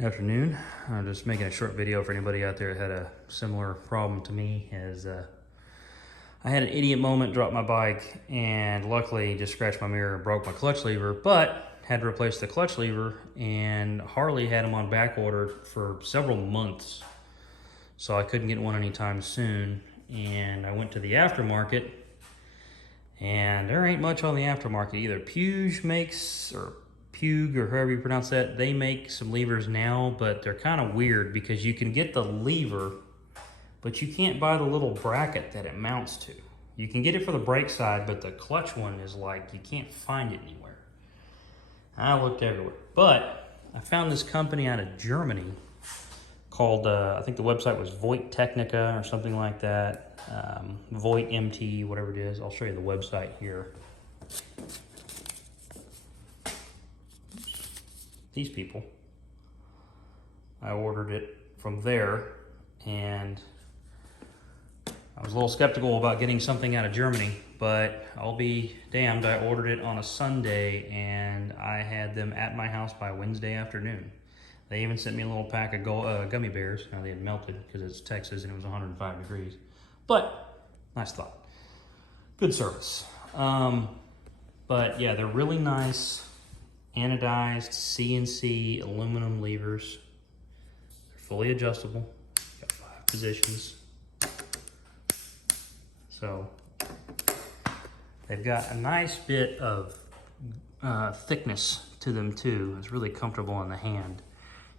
Afternoon. I'm just making a short video for anybody out there that had a similar problem to me. As I had an idiot moment, dropped my bike, and luckily just scratched my mirror and broke my clutch lever, but had to replace the clutch lever, and Harley had them on back order for several months, so I couldn't get one anytime soon. And I went to the aftermarket, and there ain't much on the aftermarket either. Puge makes, or Puge, or however you pronounce that, they make some levers now, but they're kind of weird because you can get the lever, but you can't buy the little bracket that it mounts to. You can get it for the brake side, but the clutch one is like, you can't find it anywhere. I looked everywhere, but I found this company out of Germany called, I think the website was Voigt Technica or something like that. Voigt MT, whatever it is. I'll show you the website here. These people. I ordered it from there, and I was a little skeptical about getting something out of Germany, but I'll be damned, I ordered it on a Sunday and I had them at my house by Wednesday afternoon. They even sent me a little pack of gummy bears. Now they had melted because it's Texas and it was 105 degrees. But nice thought. Good service. But yeah, they're really nice. Anodized CNC aluminum levers. They're fully adjustable. Got 5 positions. So they've got a nice bit of thickness to them too. It's really comfortable on the hand.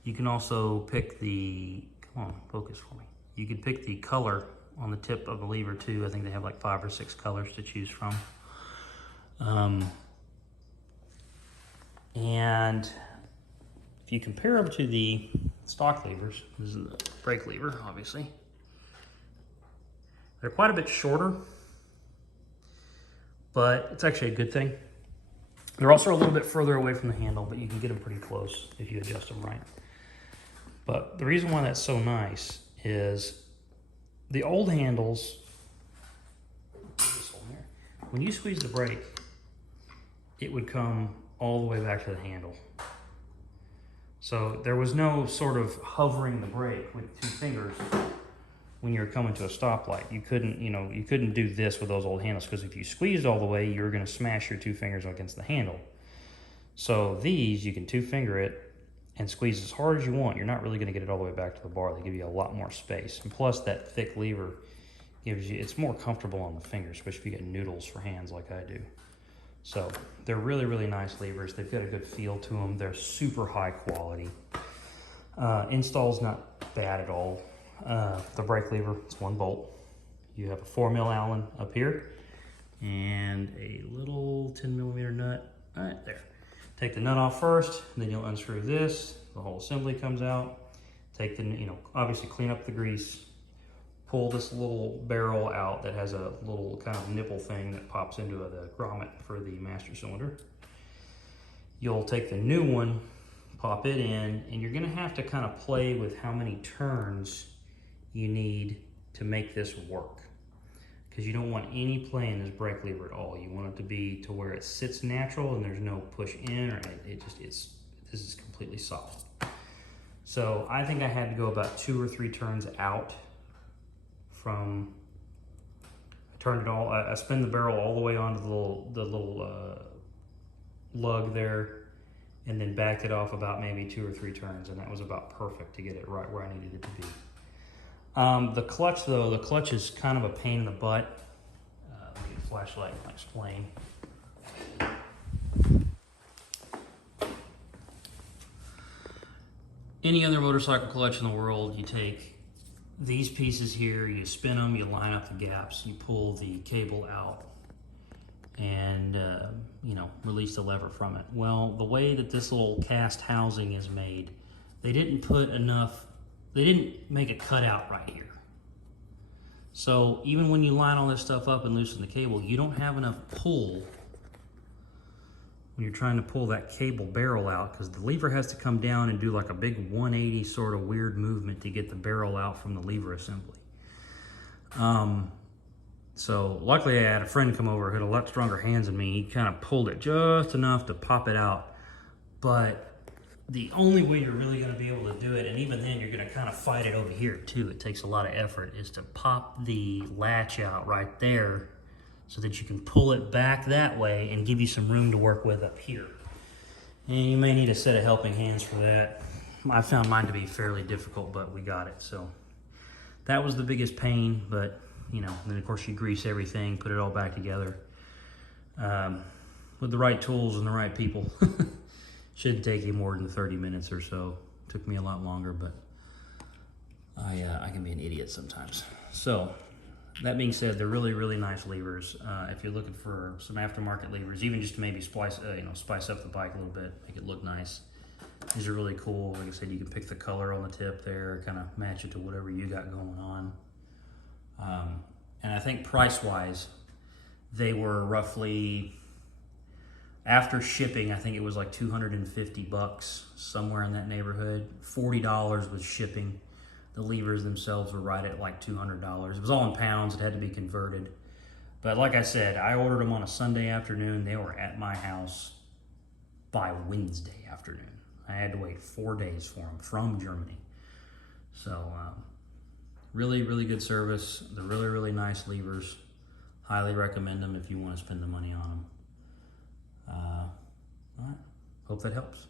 You can also pick the, come on, focus for me. You can pick the color on the tip of the lever too. I think they have like 5 or 6 colors to choose from. And if you compare them to the stock levers, this is the brake lever, obviously. They're quite a bit shorter, but it's actually a good thing. They're also a little bit further away from the handle, but you can get them pretty close if you adjust them right. But the reason why that's so nice is the old handles, when you squeeze the brake, it would come all the way back to the handle. So there was no sort of hovering the brake with 2 fingers when you're coming to a stoplight. You couldn't, you couldn't do this with those old handles, because if you squeezed all the way, you're gonna smash your 2 fingers against the handle. So these, you can 2 finger it and squeeze as hard as you want. You're not really gonna get it all the way back to the bar. They give you a lot more space. And plus that thick lever gives you, it's more comfortable on the fingers, especially if you get noodles for hands like I do. So they're really, really nice levers. They've got a good feel to them. They're super high quality. Install's not bad at all. The brake lever, it's 1 bolt. You have a 4mm Allen up here and a little 10mm nut right there. Take the nut off first, and then you'll unscrew this. The whole assembly comes out. Take the, obviously clean up the grease. Pull this little barrel out that has a little kind of nipple thing that pops into the grommet for the master cylinder. You'll take the new one, pop it in, and you're gonna have to kind of play with how many turns you need to make this work, because you don't want any play in this brake lever at all. You want it to be to where it sits natural and there's no push in, or this is completely soft. So I think I had to go about 2 or 3 turns out from, I turned it all, I spin the barrel all the way onto the little lug there, and then backed it off about maybe 2 or 3 turns, and that was about perfect to get it right where I needed it to be. The clutch though, the clutch is kind of a pain in the butt. Let me get a flashlight and explain. Any other motorcycle clutch in the world, you take these pieces here, you spin them, you line up the gaps, you pull the cable out, and release the lever from it. Well, the way that this little cast housing is made, they didn't make a cutout right here. So even when you line all this stuff up and loosen the cable, you don't have enough pull when you're trying to pull that cable barrel out, because the lever has to come down and do like a big 180 sort of weird movement to get the barrel out from the lever assembly. So luckily I had a friend come over who had a lot stronger hands than me. He kind of pulled it just enough to pop it out. But the only way you're really going to be able to do it, and even then you're going to kind of fight it over here too, it takes a lot of effort, is to pop the latch out right there so that you can pull it back that way and give you some room to work with up here. And you may need a set of helping hands for that. I found mine to be fairly difficult, but we got it. So that was the biggest pain, but you know, then of course you grease everything, put it all back together. With the right tools and the right people. Shouldn't take you more than 30 minutes or so. Took me a lot longer, but I can be an idiot sometimes. So that being said, they're really, really nice levers. If you're looking for some aftermarket levers, even just to maybe spice up the bike a little bit, make it look nice. These are really cool. Like I said, you can pick the color on the tip there, kind of match it to whatever you got going on. And I think price-wise, they were roughly, after shipping, I think it was like 250 bucks, somewhere in that neighborhood. $40 was shipping. The levers themselves were right at like $200. It was all in pounds, it had to be converted. But like I said, I ordered them on a Sunday afternoon. They were at my house by Wednesday afternoon. I had to wait 4 days for them from Germany. So really, really good service. They're really, really nice levers. Highly recommend them if you want to spend the money on them. All right, hope that helps.